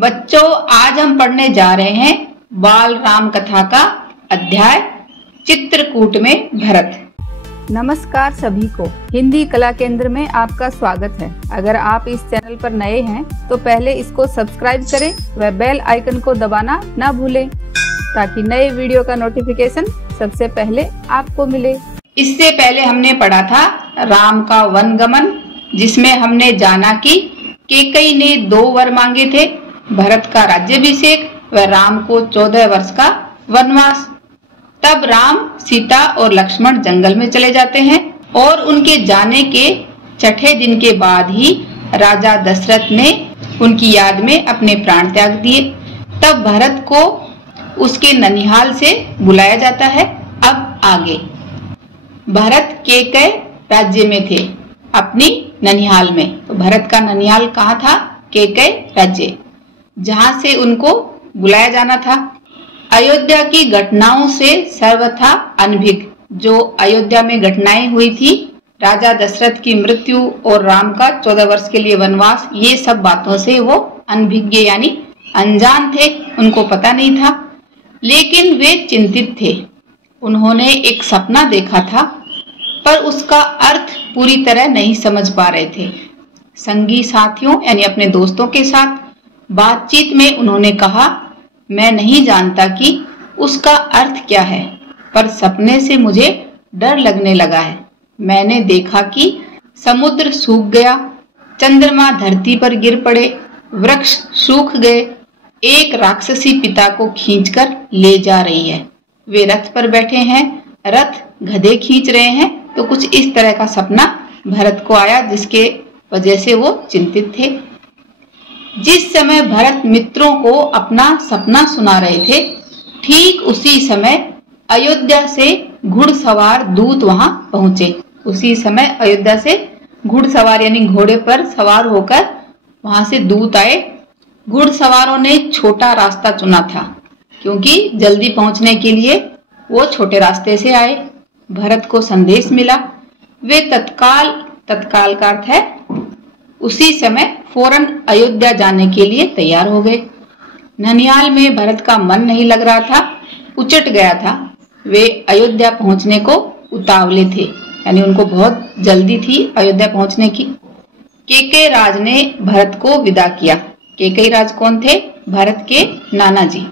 बच्चों, आज हम पढ़ने जा रहे हैं बाल राम कथा का अध्याय चित्रकूट में भरत। नमस्कार सभी को, हिंदी कला केंद्र में आपका स्वागत है। अगर आप इस चैनल पर नए हैं तो पहले इसको सब्सक्राइब करें व बेल आइकन को दबाना ना भूलें ताकि नए वीडियो का नोटिफिकेशन सबसे पहले आपको मिले। इससे पहले हमने पढ़ा था राम का वनगमन, जिसमें हमने जाना कि कैकेयी ने 2 वर मांगे थे, भरत का राज्याभिषेक व राम को 14 वर्ष का वनवास। तब राम, सीता और लक्ष्मण जंगल में चले जाते हैं और उनके जाने के 6ठे दिन के बाद ही राजा दशरथ ने उनकी याद में अपने प्राण त्याग दिए। तब भरत को उसके ननिहाल से बुलाया जाता है। अब आगे भरत कैकेयी राज्य में थे, अपनी ननिहाल में। तो भरत का ननिहाल कहाँ था? कैकेयी राज्य, जहाँ से उनको बुलाया जाना था। अयोध्या की घटनाओं से सर्वथा अनभिज्ञ, जो अयोध्या में घटनाएं हुई थी, राजा दशरथ की मृत्यु और राम का 14 वर्ष के लिए वनवास, ये सब बातों से वो अनभिज्ञ यानी अनजान थे, उनको पता नहीं था। लेकिन वे चिंतित थे। उन्होंने एक सपना देखा था, पर उसका अर्थ पूरी तरह नहीं समझ पा रहे थे। संगी साथियों यानी अपने दोस्तों के साथ बातचीत में उन्होंने कहा, मैं नहीं जानता कि उसका अर्थ क्या है, पर सपने से मुझे डर लगने लगा है। मैंने देखा कि समुद्र सूख गया, चंद्रमा धरती पर गिर पड़े, वृक्ष सूख गए, एक राक्षसी पिता को खींचकर ले जा रही है। वे रथ पर बैठे हैं, रथ गधे खींच रहे हैं। तो कुछ इस तरह का सपना भरत को आया, जिसके वजह से वो चिंतित थे। जिस समय भरत मित्रों को अपना सपना सुना रहे थे, ठीक उसी समय अयोध्या से घुड़सवार दूत वहां पहुंचे। उसी समय अयोध्या से घुड़सवार यानी घोड़े पर सवार होकर वहां से दूत आए। घुड़सवारों ने छोटा रास्ता चुना था, क्योंकि जल्दी पहुंचने के लिए वो छोटे रास्ते से आए। भरत को संदेश मिला। वे तत्काल का अर्थ है उसी समय फौरन अयोध्या जाने के लिए तैयार हो गए। ननिहाल में भरत का मन नहीं लग रहा था, उचट गया था। वे अयोध्या पहुंचने को उतावले थे, यानी उनको बहुत जल्दी थी अयोध्या पहुंचने की। कैकेयी राज ने भरत को विदा किया। कैकेयी राज कौन थे? भरत के नाना जी।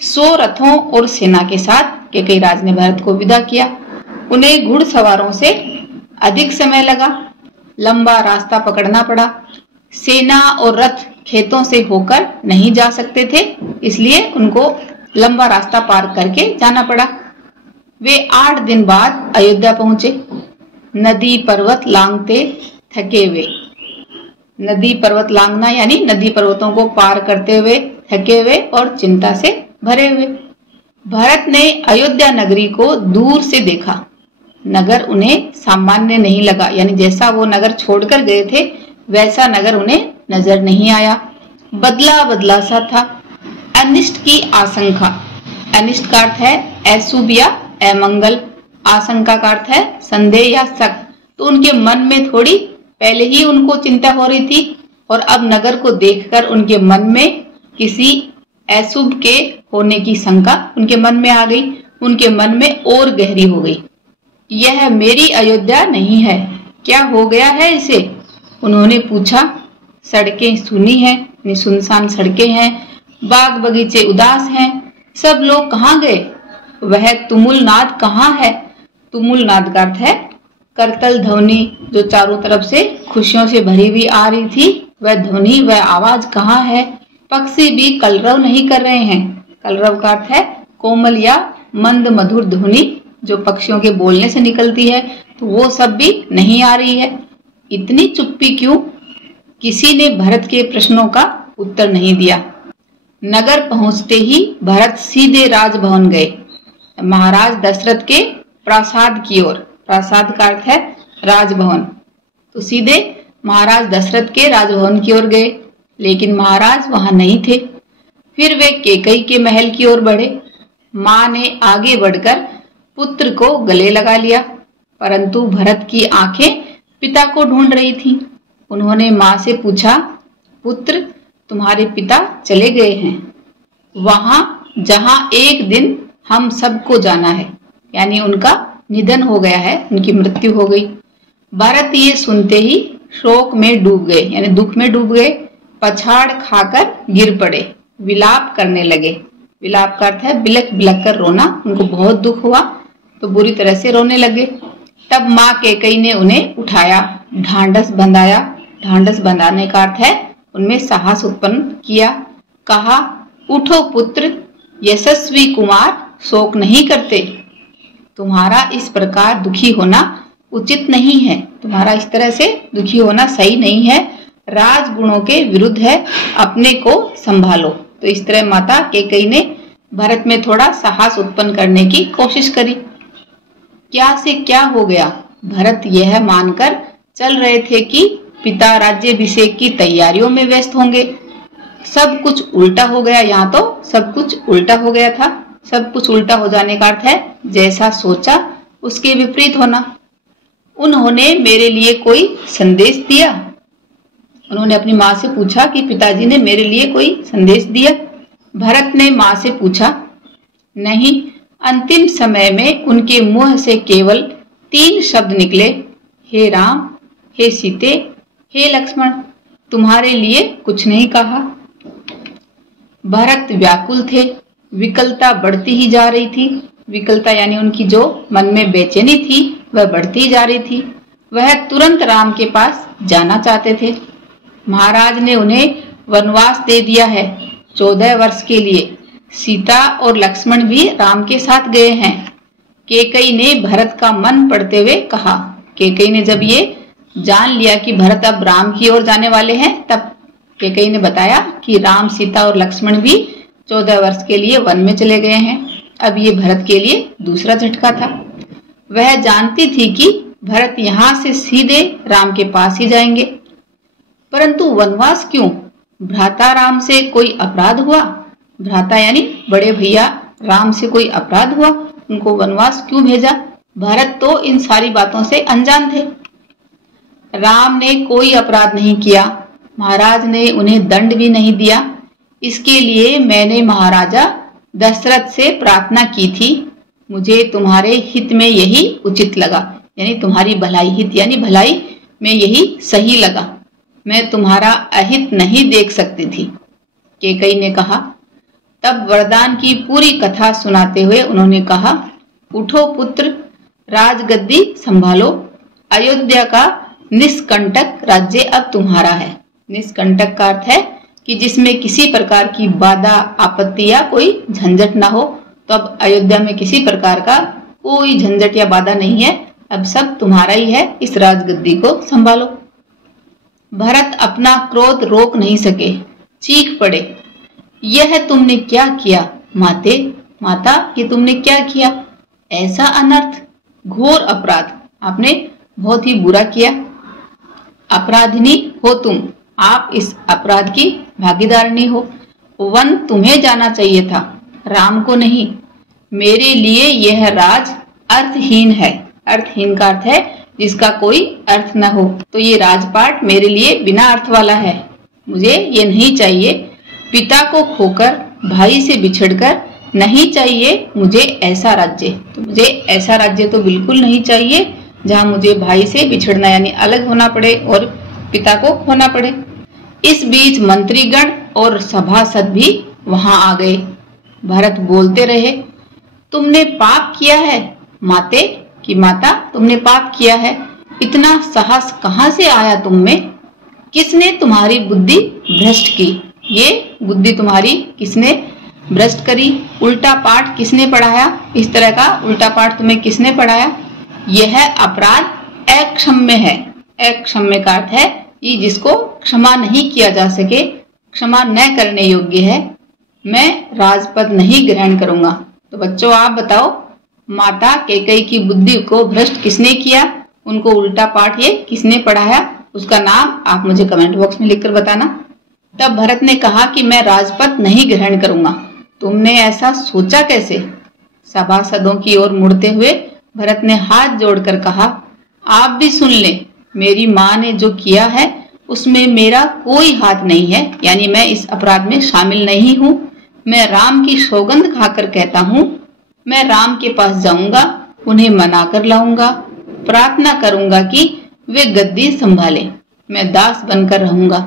100 रथों और सेना के साथ कैकेयी राज ने भरत को विदा किया। उन्हें घुड़सवारों से अधिक समय लगा, लंबा रास्ता पकड़ना पड़ा। सेना और रथ खेतों से होकर नहीं जा सकते थे, इसलिए उनको लंबा रास्ता पार करके जाना पड़ा। वे 8 दिन बाद अयोध्या पहुंचे। नदी पर्वत लांघते थके हुए। नदी पर्वत लांघना यानी नदी पर्वतों को पार करते हुए थके हुए और चिंता से भरे हुए। भरत ने अयोध्या नगरी को दूर से देखा। नगर उन्हें सामान्य नहीं लगा, यानी जैसा वो नगर छोड़कर गए थे वैसा नगर उन्हें नजर नहीं आया। बदला बदला सा था। अनिष्ट की आशंका, अनिष्ट का अर्थ है अशुभ या अमंगल, आशंका का अर्थ है संदेह या शक। तो उनके मन में थोड़ी पहले ही उनको चिंता हो रही थी, और अब नगर को देखकर उनके मन में किसी अशुभ के होने की शंका उनके मन में आ गई। उनके मन में और गहरी हो गई। यह मेरी अयोध्या नहीं है, क्या हो गया है इसे? उन्होंने पूछा। सड़कें सूनी हैं, सुनसान सड़कें हैं, बाग बगीचे उदास हैं, सब लोग कहाँ गए? वह तुमुल नाद कहाँ है? तुमुल नाद का अर्थ है करतल ध्वनि, जो चारों तरफ से खुशियों से भरी हुई आ रही थी, वह ध्वनि, वह आवाज कहाँ है? पक्षी भी कलरव नहीं कर रहे हैं। कलरव का अर्थ है कोमल या मंद मधुर ध्वनि, जो पक्षियों के बोलने से निकलती है, तो वो सब भी नहीं आ रही है। इतनी चुप्पी क्यों? किसी ने भरत के प्रश्नों का उत्तर नहीं दिया। नगर पहुंचते ही भरत सीधे राजभवन गए, महाराज दशरथ के प्रासाद की ओर। प्रासाद का अर्थ है राजभवन। तो सीधे महाराज दशरथ के राजभवन की ओर गए, लेकिन महाराज वहां नहीं थे। फिर वे कैकेयी के महल की ओर बढ़े। माँ ने आगे बढ़कर पुत्र को गले लगा लिया, परंतु भरत की आंखें पिता को ढूंढ रही थीं। उन्होंने माँ से पूछा, पुत्र तुम्हारे पिता चले गए हैं वहां जहां एक दिन हम सबको जाना है, यानी उनका निधन हो गया है, उनकी मृत्यु हो गई। भरत ये सुनते ही शोक में डूब गए, यानी दुख में डूब गए, पछाड़ खाकर गिर पड़े, विलाप करने लगे। विलाप का अर्थ है बिलख बिलख कर रोना, उनको बहुत दुख हुआ तो बुरी तरह से रोने लगे। तब माँ कैकेयी ने उन्हें उठाया, ढांढस बंधाया। ढांढस बंधाने का अर्थ है उनमें साहस उत्पन्न किया। कहा, उठो पुत्र, यशस्वी कुमार शोक नहीं करते। तुम्हारा इस प्रकार दुखी होना उचित नहीं है, तुम्हारा इस तरह से दुखी होना सही नहीं है, राजगुणों के विरुद्ध है, अपने को संभालो। तो इस तरह माता कैकेयी ने भरत में थोड़ा साहस उत्पन्न करने की कोशिश करी। क्या से क्या हो गया, भरत यह मानकर चल रहे थे कि पिता राज्याभिषेक की तैयारियों में व्यस्त होंगे। सब कुछ उल्टा हो गया। यहाँ तो सब कुछ उल्टा हो गया था। सब कुछ उल्टा हो जाने का अर्थ है जैसा सोचा उसके विपरीत होना। उन्होंने मेरे लिए कोई संदेश दिया। उन्होंने अपनी माँ से पूछा कि पिताजी ने मेरे लिए कोई संदेश दिया। भरत ने माँ से पूछा, नहीं। अंतिम समय में उनके मुंह से केवल 3 शब्द निकले, हे राम, हे सीते, हे लक्ष्मण, तुम्हारे लिए कुछ नहीं कहा। भरत व्याकुल थे, विकलता बढ़ती ही जा रही थी। विकलता यानी उनकी जो मन में बेचैनी थी वह बढ़ती ही जा रही थी। वह तुरंत राम के पास जाना चाहते थे। महाराज ने उन्हें वनवास दे दिया है 14 वर्ष के लिए। सीता और लक्ष्मण भी राम के साथ गए हैं। कैकेयी ने भरत का मन पढ़ते हुए कहा। कैकेयी ने जब ये जान लिया कि भरत अब राम की ओर जाने वाले हैं, तब कैकेयी ने बताया कि राम, सीता और लक्ष्मण भी 14 वर्ष के लिए वन में चले गए हैं। अब ये भरत के लिए दूसरा झटका था। वह जानती थी कि भरत यहाँ से सीधे राम के पास ही जाएंगे, परंतु वनवास क्यों? भ्राता राम से कोई अपराध हुआ? भ्राता यानी बड़े भैया राम से कोई अपराध हुआ? उनको वनवास क्यों भेजा? भरत तो इन सारी बातों से अनजान थे। राम ने कोई अपराध नहीं किया, महाराज ने उन्हें दंड भी नहीं दिया। इसके लिए मैंने महाराजा दशरथ से प्रार्थना की थी। मुझे तुम्हारे हित में यही उचित लगा, यानी तुम्हारी भलाई, हित यानी भलाई में यही सही लगा। मैं तुम्हारा अहित नहीं देख सकती थी, कैकेयी ने कहा। तब वरदान की पूरी कथा सुनाते हुए उन्होंने कहा, उठो पुत्र, राजगद्दी संभालो। अयोध्या का निष्कंटक राज्य अब तुम्हारा है। निष्कंटक का अर्थ है कि जिसमें किसी प्रकार की बाधा, आपत्ति या कोई झंझट ना हो। तो अब अयोध्या में किसी प्रकार का कोई झंझट या बाधा नहीं है, अब सब तुम्हारा ही है। इस राजगद्दी को संभालो। भरत अपना क्रोध रोक नहीं सके, चीख पड़े, यह तुमने क्या किया माते, माता, ये तुमने क्या किया? ऐसा अनर्थ, घोर अपराध, आपने बहुत ही बुरा किया। अपराधिनी हो तुम, आप इस अपराध की भागीदारनी हो। वन तुम्हें जाना चाहिए था, राम को नहीं। मेरे लिए यह राज अर्थहीन है। अर्थहीन का अर्थ है जिसका कोई अर्थ न हो। तो ये राजपाट मेरे लिए बिना अर्थ वाला है, मुझे ये नहीं चाहिए। पिता को खोकर, भाई से बिछड़कर नहीं चाहिए मुझे ऐसा राज्य। तो मुझे ऐसा राज्य तो बिल्कुल नहीं चाहिए जहाँ मुझे भाई से बिछड़ना यानी अलग होना पड़े और पिता को खोना पड़े। इस बीच मंत्रीगण और सभासद भी वहां आ गए। भरत बोलते रहे, तुमने पाप किया है माते, कि माता तुमने पाप किया है। इतना साहस कहाँ से आया तुम में? किसने तुम्हारी बुद्धि भ्रष्ट की? ये बुद्धि तुम्हारी किसने भ्रष्ट करी? उल्टा पाठ किसने पढ़ाया? इस तरह का उल्टा पाठ तुम्हें किसने पढ़ाया? यह अपराध अक्षम्य है। अक्षम्य का अर्थ है कि जिसको क्षमा नहीं किया जा सके, क्षमा न करने योग्य है। मैं राजपद नहीं ग्रहण करूंगा। तो बच्चों आप बताओ, माता कैकेयी की बुद्धि को भ्रष्ट किसने किया? उनको उल्टा पाठ ये किसने पढ़ाया? उसका नाम आप मुझे कमेंट बॉक्स में लिखकर बताना। तब भरत ने कहा कि मैं राजपद नहीं ग्रहण करूंगा। तुमने ऐसा सोचा कैसे? सभासदों की ओर मुड़ते हुए भरत ने हाथ जोड़कर कहा, आप भी सुन लें, मेरी माँ ने जो किया है उसमें मेरा कोई हाथ नहीं है, यानी मैं इस अपराध में शामिल नहीं हूँ। मैं राम की सौगंध खाकर कहता हूँ, मैं राम के पास जाऊंगा, उन्हें मना कर लाऊंगा, प्रार्थना करूंगा कि वे गद्दी संभालें, मैं दास बनकर रहूंगा।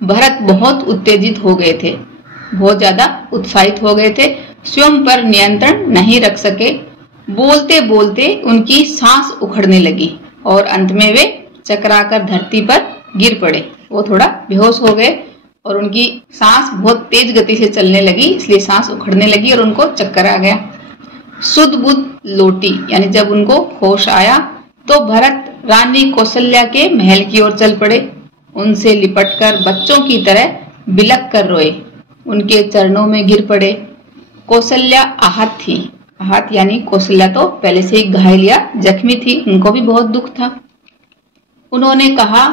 भरत बहुत उत्तेजित हो गए थे, बहुत ज्यादा उत्साहित हो गए थे, स्वयं पर नियंत्रण नहीं रख सके। बोलते बोलते उनकी सांस उखड़ने लगी और अंत में वे चकराकर धरती पर गिर पड़े। वो थोड़ा बेहोश हो गए और उनकी सांस बहुत तेज गति से चलने लगी, इसलिए सांस उखड़ने लगी और उनको चक्कर आ गया। सुध बुध लौटी, यानी जब उनको होश आया तो भरत रानी कौशल्या के महल की ओर चल पड़े। उनसे लिपटकर बच्चों की तरह बिलख कर रोए, उनके चरणों में गिर पड़े। कौशल्या आहत थी, आहत यानी कौशल्या तो पहले से ही घायल या जख्मी थी, उनको भी बहुत दुख था। उन्होंने कहा,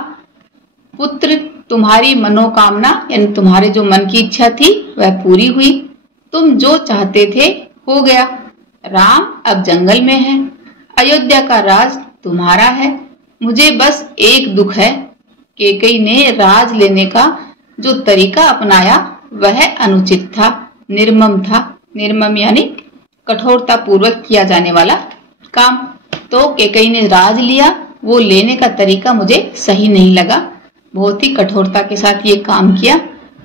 पुत्र तुम्हारी मनोकामना यानी तुम्हारे जो मन की इच्छा थी वह पूरी हुई, तुम जो चाहते थे हो गया। राम अब जंगल में है, अयोध्या का राज तुम्हारा है। मुझे बस एक दुख है, कैकेयी ने राज लेने का जो तरीका अपनाया वह अनुचित था, निर्मम था। निर्मम यानी कठोरता पूर्वक किया जाने वाला काम। तो कैकेयी ने राज लिया, वो लेने का तरीका मुझे सही नहीं लगा, बहुत ही कठोरता के साथ ये काम किया।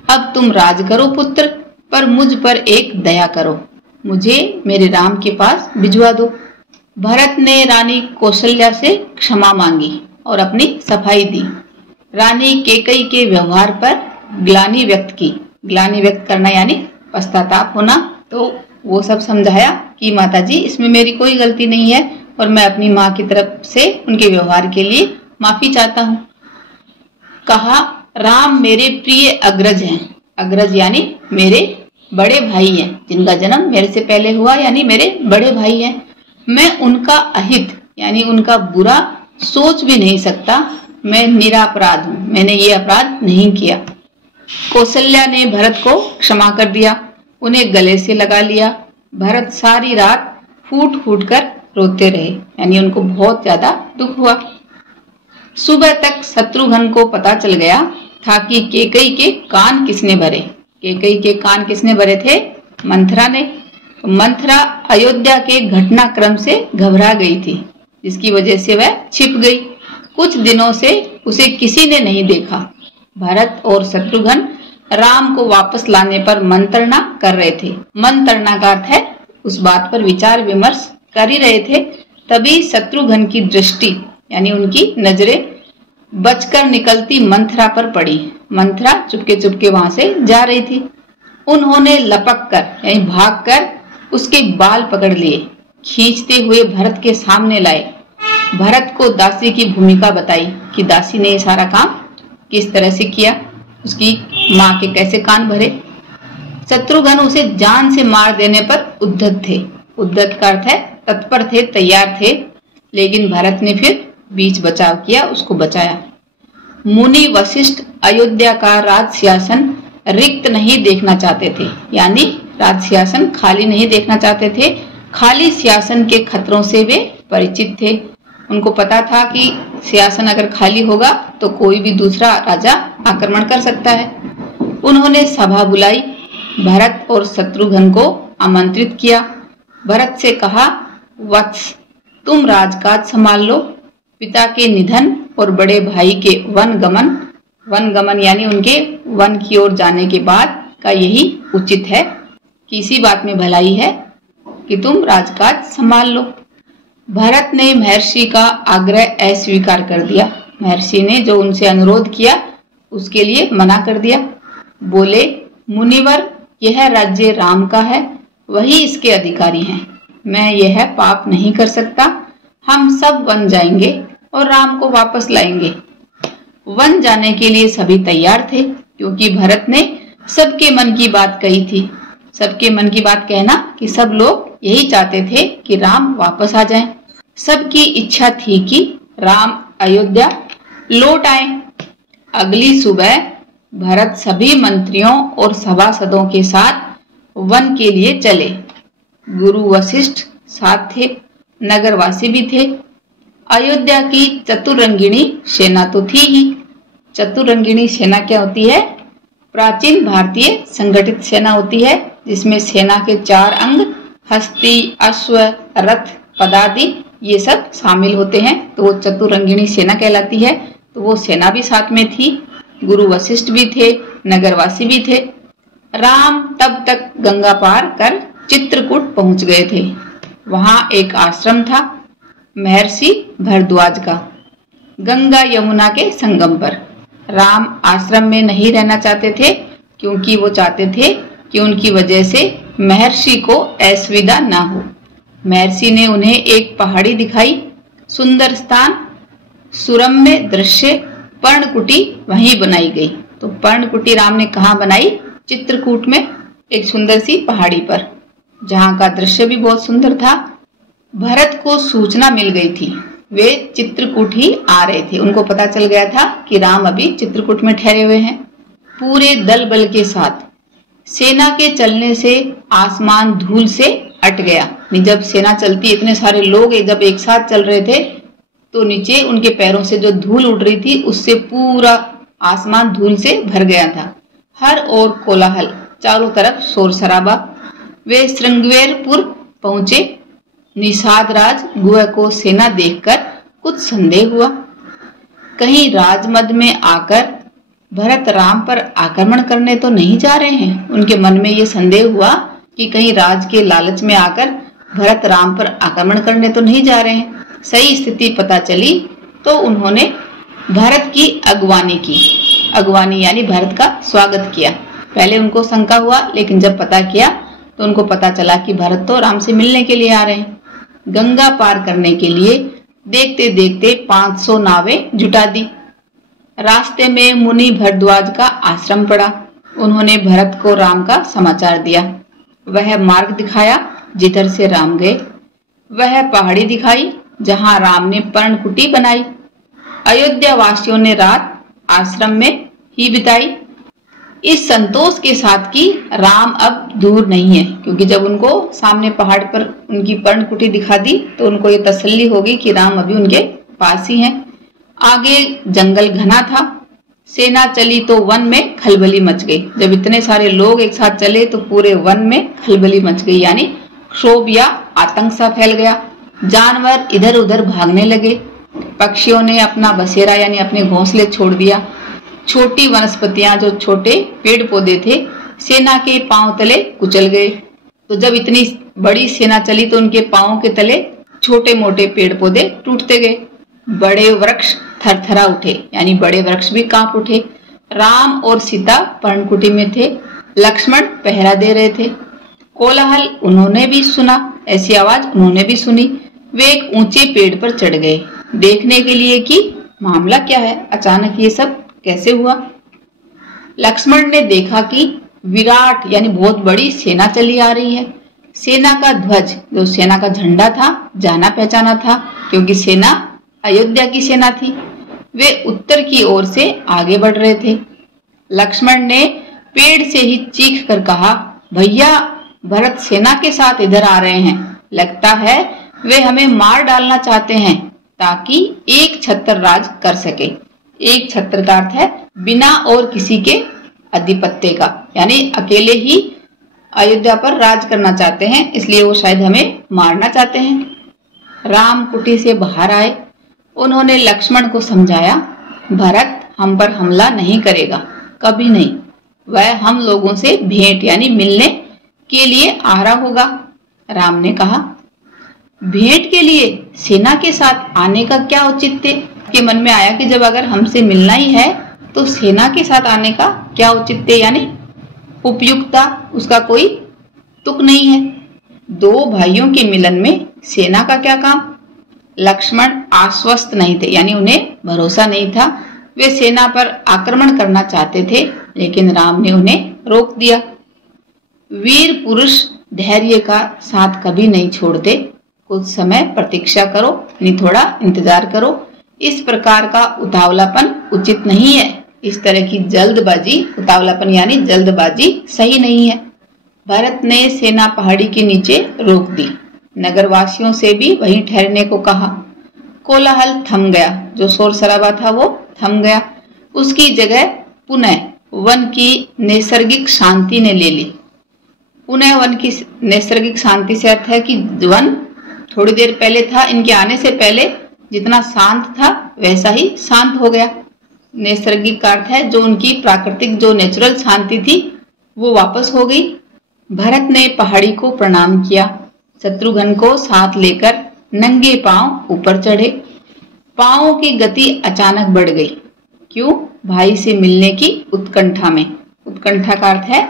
अब तुम राज करो पुत्र, पर मुझ पर एक दया करो, मुझे मेरे राम के पास भिजवा दो। भरत ने रानी कौशल्या से क्षमा मांगी और अपनी सफाई दी। रानी कैकेयी के व्यवहार पर ग्लानि व्यक्त की। ग्लानि व्यक्त करना यानी पश्चाताप होना। तो वो सब समझाया कि माताजी इसमें मेरी कोई गलती नहीं है और मैं अपनी माँ की तरफ से उनके व्यवहार के लिए माफी चाहता हूँ। कहा, राम मेरे प्रिय अग्रज हैं। अग्रज यानी मेरे बड़े भाई हैं, जिनका जन्म मेरे से पहले हुआ, यानी मेरे बड़े भाई हैं। मैं उनका अहित यानी उनका बुरा सोच भी नहीं सकता। मैं निरपराध हूँ, मैंने ये अपराध नहीं किया। कौशल्या ने भरत को क्षमा कर दिया, उन्हें गले से लगा लिया। भरत सारी रात फूट फूट कर रोते रहे, यानी उनको बहुत ज्यादा दुख हुआ। सुबह तक शत्रुघ्न को पता चल गया था कि कैकेयी के कान किसने भरे। कैकेयी के कान किसने भरे थे? मंथरा ने। मंथरा अयोध्या के घटनाक्रम से घबरा गई थी, जिसकी वजह से वह छिप गई। कुछ दिनों से उसे किसी ने नहीं देखा। भरत और शत्रुघ्न राम को वापस लाने पर मंत्रणा कर रहे थे। मंत्रणा का अर्थ है उस बात पर विचार विमर्श कर ही रहे थे। तभी शत्रुघ्न की दृष्टि यानी उनकी नजरें बचकर निकलती मंथरा पर पड़ी। मंथरा चुपके चुपके वहां से जा रही थी। उन्होंने लपक कर यानी भागकर उसके बाल पकड़ लिए, खींचते हुए भरत के सामने लाए। भरत को दासी की भूमिका बताई कि दासी ने ये सारा काम किस तरह से किया, उसकी माँ के कैसे कान भरे। शत्रुघ्न उसे जान से मार देने पर उद्धत थे। उद्धत का अर्थ है तत्पर थे, तैयार थे, लेकिन भरत ने फिर बीच बचाव किया, उसको बचाया। मुनि वशिष्ठ अयोध्या का राज सिंहासन रिक्त नहीं देखना चाहते थे, यानी राज सिंहासन खाली नहीं देखना चाहते थे। खाली सिंहासन के खतरों से वे परिचित थे। उनको पता था कि सिंहासन अगर खाली होगा तो कोई भी दूसरा राजा आक्रमण कर सकता है। उन्होंने सभा बुलाई, भरत और शत्रुघ्न को आमंत्रित किया। भरत से कहा, वत्स तुम राजकाज संभाल लो। पिता के निधन और बड़े भाई के वनगमन यानी उनके वन की ओर जाने के बाद का यही उचित है कि इसी बात में भलाई है कि तुम राजकाज संभाल लो। भरत ने महर्षि का आग्रह अस्वीकार कर दिया। महर्षि ने जो उनसे अनुरोध किया उसके लिए मना कर दिया। बोले, मुनिवर यह राज्य राम का है, वही इसके अधिकारी हैं। मैं यह पाप नहीं कर सकता। हम सब वन जाएंगे और राम को वापस लाएंगे। वन जाने के लिए सभी तैयार थे, क्योंकि भरत ने सबके मन की बात कही थी। सबके मन की बात कहना कि सब लोग यही चाहते थे कि राम वापस आ जाएं। सबकी इच्छा थी कि राम अयोध्या लौट आए। अगली सुबह भरत सभी मंत्रियों और सभासदों के साथ वन के लिए चले। गुरु वशिष्ठ साथ थे, नगरवासी भी थे। अयोध्या की चतुरंगिणी सेना तो थी ही। चतुरंगिणी सेना क्या होती है? प्राचीन भारतीय संगठित सेना होती है, जिसमें सेना के 4 अंग हस्ती, अश्व, रथ, पदादि ये सब शामिल होते हैं। तो वो चतुरंगिणी सेना कहलाती है। तो वो सेना भी साथ में थी, गुरु वशिष्ठ भी थे, नगरवासी भी थे। राम तब तक गंगा पार कर चित्रकूट पहुंच गए थे। वहां एक आश्रम था महर्षि भरद्वाज का, गंगा यमुना के संगम पर। राम आश्रम में नहीं रहना चाहते थे, क्योंकि वो चाहते थे कि उनकी वजह से महर्षि को असुविधा ना हो। महर्षि ने उन्हें एक पहाड़ी दिखाई, सुंदर स्थान, सुरम्य दृश्य, पर्णकुटी वहीं बनाई गई। तो पर्णकुटी राम ने कहाँ बनाई? चित्रकूट में, एक सुंदर सी पहाड़ी पर, जहाँ का दृश्य भी बहुत सुंदर था। भरत को सूचना मिल गई थी, वे चित्रकूट ही आ रहे थे। उनको पता चल गया था कि राम अभी चित्रकूट में ठहरे हुए हैं। पूरे दल बल के साथ सेना के चलने से आसमान धूल से अट गया। जब सेना चलती, इतने सारे लोग जब एक साथ चल रहे थे, तो नीचे उनके पैरों से जो धूल उड़ रही थी, उससे पूरा आसमान धूल से भर गया था। हर ओर कोलाहल, चारों तरफ शोर शराबा। वे श्रृंगवेरपुर पहुंचे। निषाद राज गुह को सेना देखकर कुछ संदेह हुआ। कहीं राजमद में आकर भरत राम पर आक्रमण करने तो नहीं जा रहे हैं? उनके मन में ये संदेह हुआ कि कहीं राज के लालच में आकर भरत राम पर आक्रमण करने तो नहीं जा रहे हैं। सही स्थिति पता चली तो उन्होंने भरत की अगवानी की। अगवानी यानी भरत का स्वागत किया। पहले उनको शंका हुआ, लेकिन जब पता किया तो उनको पता चला कि भरत तो राम से मिलने के लिए आ रहे हैं। गंगा पार करने के लिए देखते देखते 500 नावें जुटा दी। रास्ते में मुनि भरद्वाज का आश्रम पड़ा। उन्होंने भरत को राम का समाचार दिया। वह मार्ग दिखाया जिधर से राम गए। वह पहाड़ी दिखाई जहां राम ने पर्णकुटी बनाई। अयोध्या वासियों ने रात आश्रम में ही बिताई, इस संतोष के साथ कि राम अब दूर नहीं है। क्योंकि जब उनको सामने पहाड़ पर उनकी पर्णकुटी दिखा दी तो उनको ये तसल्ली हो गई कि राम अभी उनके पास ही हैं। आगे जंगल घना था। सेना चली तो वन में खलबली मच गई। जब इतने सारे लोग एक साथ चले तो पूरे वन में खलबली मच गई, यानी क्षोभ या आतंक सा फैल गया। जानवर इधर उधर भागने लगे। पक्षियों ने अपना बसेरा यानी अपने घोंसले छोड़ दिया। छोटी वनस्पतियां, जो छोटे पेड़ पौधे थे, सेना के पांव तले कुचल गए। तो जब इतनी बड़ी सेना चली तो उनके पांव के तले छोटे मोटे पेड़ पौधे टूटते गए। बड़े वृक्ष थरथरा उठे, यानी बड़े वृक्ष भी कांप उठे। राम और सीता पर्णकुटी में थे। लक्ष्मण पहरा दे रहे थे। कोलाहल उन्होंने भी सुना, ऐसी आवाज उन्होंने भी सुनी। वे एक ऊंचे पेड़ पर चढ़ गए देखने के लिए कि मामला क्या है, अचानक ये सब कैसे हुआ। लक्ष्मण ने देखा कि विराट यानी बहुत बड़ी सेना चली आ रही है। सेना का ध्वज, जो सेना का झंडा था, जाना पहचाना था, क्योंकि सेना अयोध्या की सेना थी। वे उत्तर की ओर से आगे बढ़ रहे थे। लक्ष्मण ने पेड़ से ही चीख कर कहा, भैया भरत सेना के साथ इधर आ रहे हैं। लगता है वे हमें मार डालना चाहते हैं ताकि एक छत्र राज कर सके। एक छत्र का अर्थ है बिना और किसी के आधिपत्य का, यानी अकेले ही अयोध्या पर राज करना चाहते हैं, इसलिए वो शायद हमें मारना चाहते हैं। राम कुटी से बाहर आए। उन्होंने लक्ष्मण को समझाया, भरत हम पर हमला नहीं करेगा, कभी नहीं। वह हम लोगों से भेंट यानी मिलने के लिए आ रहा होगा। राम ने कहा, भेंट के लिए सेना के साथ आने का क्या औचित्य? के मन में आया कि जब अगर हमसे मिलना ही है तो सेना के साथ आने का क्या औचित्य, यानी उपयुक्तता, उसका कोई तुक नहीं है। दो भाइयों के मिलन में सेना का क्या काम? लक्ष्मण आश्वस्त नहीं थे, यानी उन्हें भरोसा नहीं था। वे सेना पर आक्रमण करना चाहते थे, लेकिन राम ने उन्हें रोक दिया। वीर पुरुष धैर्य का साथ कभी नहीं छोड़ते। कुछ समय प्रतीक्षा करो, यानी थोड़ा इंतजार करो। इस प्रकार का उतावलापन उचित नहीं है। इस तरह की जल्दबाजी, उतावलापन यानी जल्दबाजी सही नहीं है। भरत ने सेना पहाड़ी के नीचे रोक दी। नगरवासियों से भी वहीं ठहरने को कहा। कोलाहल थम गया, जो शोर शराबा था वो थम गया। उसकी जगह पुनः वन की नैसर्गिक शांति ने ले ली। पुनः वन की नैसर्गिक शांति से अर्थ है कि वन थोड़ी देर पहले था, इनके आने से पहले जितना शांत था वैसा ही शांत हो गया। नैसर्गिक का अर्थ है जो उनकी प्राकृतिक जो नेचुरल शांति थी वो वापस हो गई। भरत ने पहाड़ी को प्रणाम किया, शत्रुघ्न को साथ लेकर नंगे पांव ऊपर चढ़े। पांवों की गति अचानक बढ़ गई। क्यों? भाई से मिलने की उत्कंठा में। उत्कंठा का अर्थ है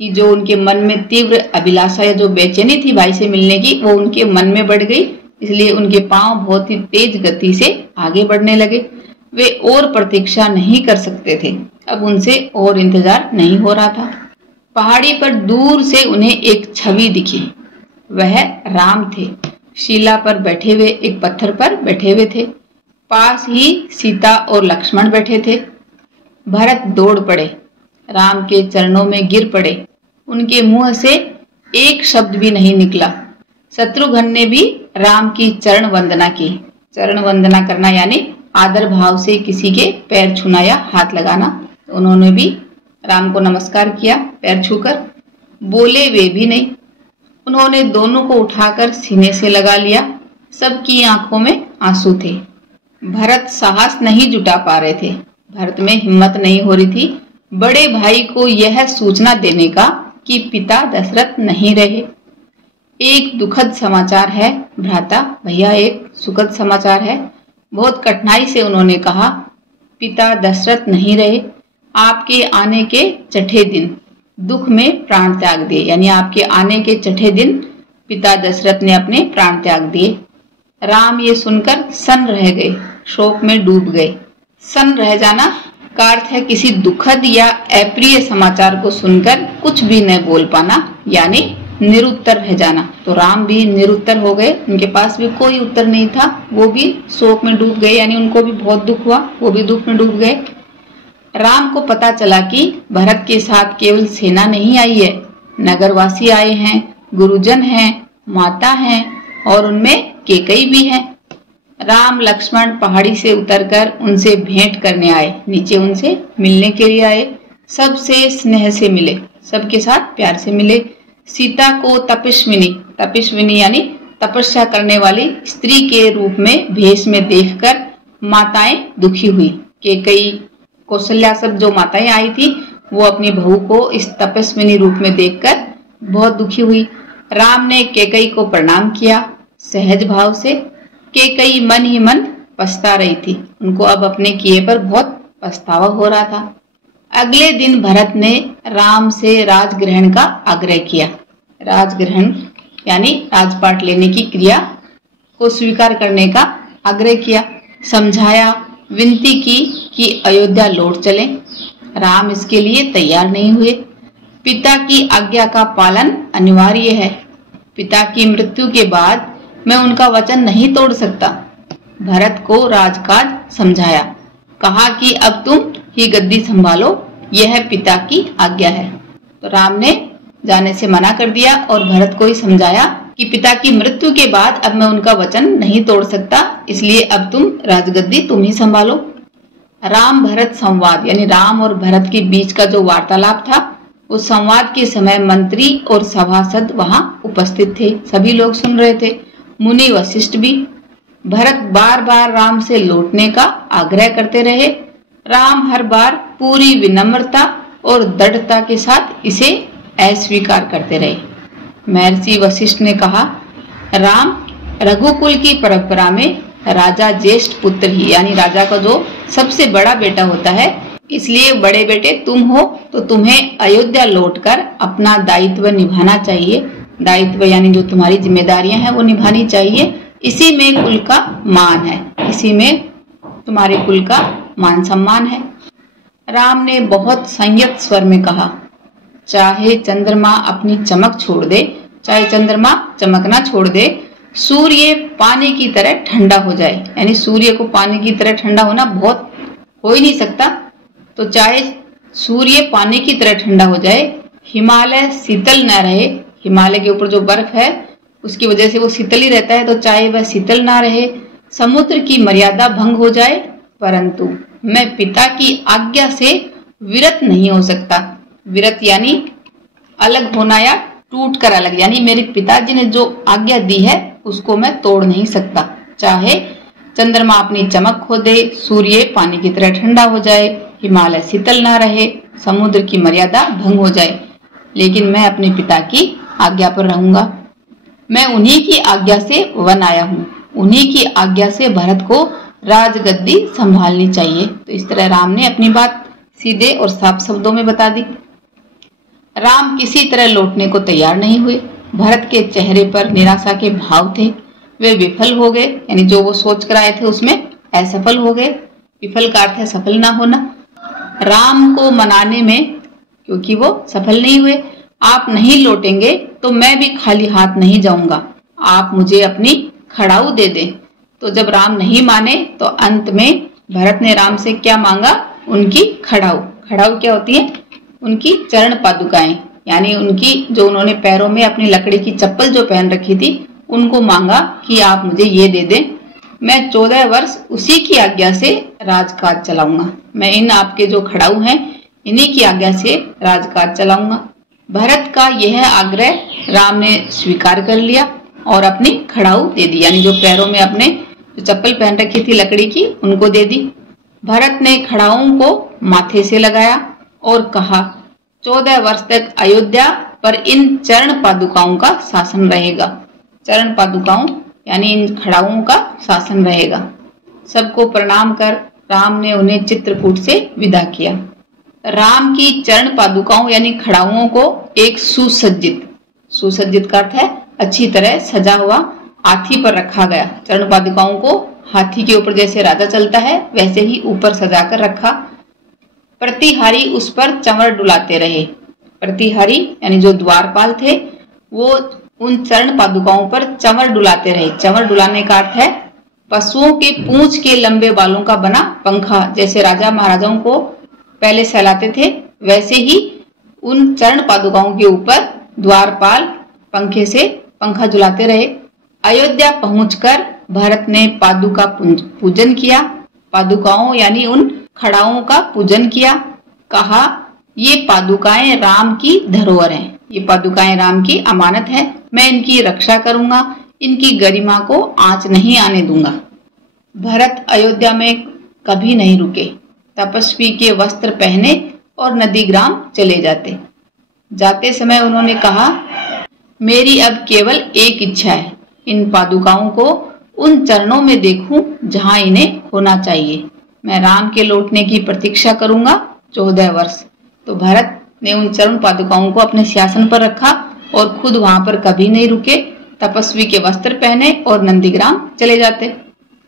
कि जो उनके मन में तीव्र अभिलाषा या जो बेचैनी थी भाई से मिलने की वो उनके मन में बढ़ गई, इसलिए उनके पांव बहुत ही तेज गति से आगे बढ़ने लगे। वे और प्रतीक्षा नहीं कर सकते थे, अब उनसे और इंतजार नहीं हो रहा था। पहाड़ी पर दूर से उन्हें एक छवि दिखी, वह राम थे। शिला पर बैठे हुए एक पत्थर पर बैठे हुए थे, पास ही सीता और लक्ष्मण बैठे थे। भरत दौड़ पड़े, राम के चरणों में गिर पड़े। उनके मुंह से एक शब्द भी नहीं निकला। शत्रुघ्न ने भी राम की चरण वंदना की। चरण वंदना करना यानी आदर भाव से किसी के पैर छूना या हाथ लगाना। उन्होंने भी राम को नमस्कार किया पैर छूकर। बोले वे भी नहीं। उन्होंने दोनों को उठाकर सीने से लगा लिया। सबकी आंखों में आंसू थे। भरत साहस नहीं जुटा पा रहे थे, भरत में हिम्मत नहीं हो रही थी बड़े भाई को यह सूचना देने का कि पिता दशरथ नहीं रहे। एक दुखद समाचार है भ्राता, भैया एक सुखद समाचार है। बहुत कठिनाई से उन्होंने कहा, पिता दशरथ नहीं रहे। आपके आने के छठे दिन दुख में प्राण त्याग दिए, यानी आपके आने के छठे दिन पिता दशरथ ने अपने प्राण त्याग दिए। राम ये सुनकर सन्न रह गए, शोक में डूब गए। सन्न रह जाना का अर्थ है किसी दुखद या अप्रिय समाचार को सुनकर कुछ भी न बोल पाना, यानी निरुत्तर रह जाना। तो राम भी निरुत्तर हो गए, उनके पास भी कोई उत्तर नहीं था, वो भी शोक में डूब गए, यानी उनको भी बहुत दुख हुआ, वो भी दुख में डूब गए। राम को पता चला कि भरत के साथ केवल सेना नहीं आई है, नगरवासी आए हैं, गुरुजन हैं, माता हैं और उनमें केकई भी है। राम लक्ष्मण पहाड़ी से उतरकर उनसे भेंट करने आए, नीचे उनसे मिलने के लिए आए। सबसे स्नेह से मिले, सबके साथ प्यार से मिले। सीता को तपस्विनी, तपस्विनी यानी तपस्या करने वाली स्त्री के रूप में भेष में देखकर माताएं दुखी हुई। केकई, कौशल्या सब जो माताएं आई थी वो अपनी बहू को इस तपस्विनी रूप में देखकर बहुत दुखी हुई। राम ने केकई को प्रणाम किया सहज भाव से। केकई मन ही मन पछता रही थी, उनको अब अपने किए पर बहुत पछतावा हो रहा था। अगले दिन भरत ने राम से राजग्रहण का आग्रह किया। राजग्रहण यानी राजपाट लेने की क्रिया को स्वीकार करने का आग्रह किया। समझाया, विनती की कि अयोध्या लौट चलें। राम इसके लिए तैयार नहीं हुए। पिता की आज्ञा का पालन अनिवार्य है। पिता की मृत्यु के बाद मैं उनका वचन नहीं तोड़ सकता। भरत को राजकाज समझाया, कहा कि अब तुम ही गद्दी संभालो, यह पिता की आज्ञा है। तो राम ने जाने से मना कर दिया और भरत को ही समझाया कि पिता की मृत्यु के बाद अब मैं उनका वचन नहीं तोड़ सकता, इसलिए अब तुम राजगद्दी तुम ही संभालो। राम भरत संवाद यानी राम और भरत के बीच का जो वार्तालाप था, उस संवाद के समय मंत्री और सभासद वहां उपस्थित थे, सभी लोग सुन रहे थे, मुनि वशिष्ठ भी। भरत बार बार राम से लौटने का आग्रह करते रहे। राम हर बार पूरी विनम्रता और दृढ़ता के साथ इसे अस्वीकार करते रहे। महर्षि वशिष्ठ ने कहा, राम, रघुकुल की परंपरा में राजा ज्येष्ठ पुत्र ही यानी राजा का जो सबसे बड़ा बेटा होता है, इसलिए बड़े बेटे तुम हो तो तुम्हें अयोध्या लौटकर अपना दायित्व निभाना चाहिए। दायित्व यानी जो तुम्हारी जिम्मेदारियां हैं वो निभानी चाहिए। इसी में कुल का मान है, इसी में तुम्हारे कुल का मान सम्मान है। राम ने बहुत संयत स्वर में कहा, चाहे चंद्रमा अपनी चमक छोड़ दे, चाहे चंद्रमा चमकना छोड़ दे, सूर्य पानी की तरह ठंडा हो जाए, यानी सूर्य को पानी की तरह ठंडा होना बहुत हो ही नहीं सकता। तो चाहे सूर्य पानी की तरह ठंडा हो जाए, हिमालय शीतल न रहे, हिमालय के ऊपर जो बर्फ है उसकी वजह से वो शीतल ही रहता है, तो चाहे वह शीतल ना रहे, समुद्र की मर्यादा भंग हो जाए, परंतु मैं पिता की आज्ञा से विरत नहीं हो सकता। विरत यानी अलग होना या टूट कर अलग, यानी मेरे पिताजी ने जो आज्ञा दी है उसको मैं तोड़ नहीं सकता। चाहे चंद्रमा अपनी चमक खो दे, सूर्य पानी की तरह ठंडा हो जाए, हिमालय शीतल ना रहे, समुद्र की मर्यादा भंग हो जाए, लेकिन मैं अपने पिता की आज्ञा पर रहूंगा। मैं उन्हीं की आज्ञा से वन आया हूँ, उन्हीं की आज्ञा से भरत को राजगद्दी संभालनी चाहिए। तो इस तरह राम ने अपनी बात सीधे और साफ शब्दों में बता दी। राम किसी तरह लौटने को तैयार नहीं हुए। भरत के चेहरे पर निराशा के भाव थे। वे विफल हो गए, यानी जो वो सोच कर आए थे उसमें असफल हो गए। विफल का अर्थ है सफल ना होना। राम को मनाने में, क्योंकि वो सफल नहीं हुए, आप नहीं लौटेंगे तो मैं भी खाली हाथ नहीं जाऊंगा, आप मुझे अपनी खड़ाऊ दे दें। तो जब राम नहीं माने तो अंत में भरत ने राम से क्या मांगा? उनकी खड़ाऊ। खड़ाऊ क्या होती है? उनकी चरण पादुकाएं, यानी उनकी जो उन्होंने पैरों में अपनी लकड़ी की चप्पल जो पहन रखी थी उनको मांगा कि आप मुझे ये दे दें, मैं 14 वर्ष उसी की आज्ञा से राजकाज चलाऊंगा। मैं इन आपके जो खड़ाऊ हैं इन्हीं की आज्ञा से राजकाज चलाऊंगा। भरत का यह आग्रह राम ने स्वीकार कर लिया और अपनी खड़ाऊ दे दी, यानी जो पैरों में अपने जो चप्पल पहन रखी थी लकड़ी की उनको दे दी। भरत ने खड़ाऊ को माथे से लगाया और कहा, 14 वर्ष तक अयोध्या पर इन चरण पादुकाओं का शासन रहेगा। चरण पादुकाओं यानी इन खड़ाओं का शासन रहेगा। सबको प्रणाम कर राम ने उन्हें चित्रकूट से विदा किया। राम की चरण पादुकाओं यानी खड़ाओं को एक सुसज्जित का अर्थ है अच्छी तरह सजा हुआ हाथी पर रखा गया। चरण पादुकाओं को हाथी के ऊपर जैसे राजा चलता है वैसे ही ऊपर सजा कर रखा। प्रतिहारी उस पर चंवर डुलाते रहे। प्रतिहारी यानी जो द्वारपाल थे वो उन चरण पादुकाओं पर चंवर डुलाते रहे। चंवर डुलाने का अर्थ है पशुओं के पूंछ के लंबे बालों का बना पंखा, जैसे राजा महाराजाओं को पहले सहलाते थे वैसे ही उन चरण पादुकाओं के ऊपर द्वारपाल पंखे से पंखा झुलाते रहे। अयोध्या पहुंचकर भरत ने पादुका पूजन किया। पादुकाओं यानी उन खड़ाओं का पूजन किया। कहा, ये पादुकाएं राम की धरोहर हैं, ये पादुकाएं राम की अमानत है, मैं इनकी रक्षा करूंगा, इनकी गरिमा को आंच नहीं आने दूंगा। भरत अयोध्या में कभी नहीं रुके। तपस्वी के वस्त्र पहने और नंदीग्राम चले जाते। जाते समय उन्होंने कहा, मेरी अब केवल एक इच्छा है, इन पादुकाओं को उन चरणों में देखूं जहां इन्हें होना चाहिए। मैं राम के लौटने की प्रतीक्षा करूंगा 14 वर्ष। तो भरत ने उन चरण पादुकाओं को अपने सिंहासन पर रखा और खुद वहां पर कभी नहीं रुके। तपस्वी के वस्त्र पहने और नंदीग्राम चले जाते।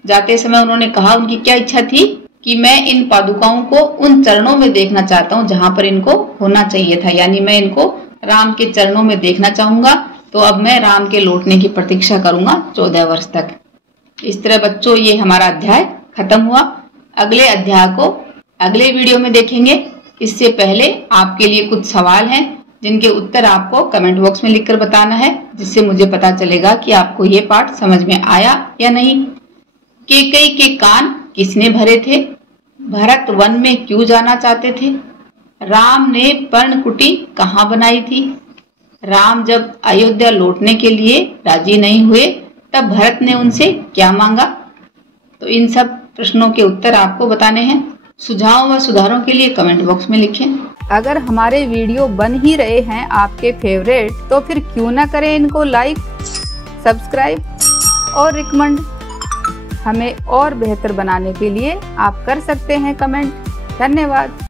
जाते समय उन्होंने कहा, उनकी क्या इच्छा थी कि मैं इन पादुकाओं को उन चरणों में देखना चाहता हूँ जहां पर इनको होना चाहिए था, यानी मैं इनको राम के चरणों में देखना चाहूंगा। तो अब मैं राम के लौटने की प्रतीक्षा करूंगा 14 वर्ष तक। इस तरह बच्चों ये हमारा अध्याय खत्म हुआ। अगले अध्याय को अगले वीडियो में देखेंगे। इससे पहले आपके लिए कुछ सवाल हैं जिनके उत्तर आपको कमेंट बॉक्स में लिखकर बताना है, जिससे मुझे पता चलेगा कि आपको ये पाठ समझ में आया या नहीं। कैकेयी के कान किसने भरे थे? भरत वन में क्यों जाना चाहते थे? राम ने पर्णकुटी कहाँ बनाई थी? राम जब अयोध्या लौटने के लिए राजी नहीं हुए तब भरत ने उनसे क्या मांगा? तो इन सब प्रश्नों के उत्तर आपको बताने हैं। सुझाव व सुधारों के लिए कमेंट बॉक्स में लिखें। अगर हमारे वीडियो बन ही रहे हैं आपके फेवरेट, तो फिर क्यों ना करें इनको लाइक, सब्सक्राइब और रिकमेंड। हमें और बेहतर बनाने के लिए आप कर सकते हैं कमेंट। धन्यवाद।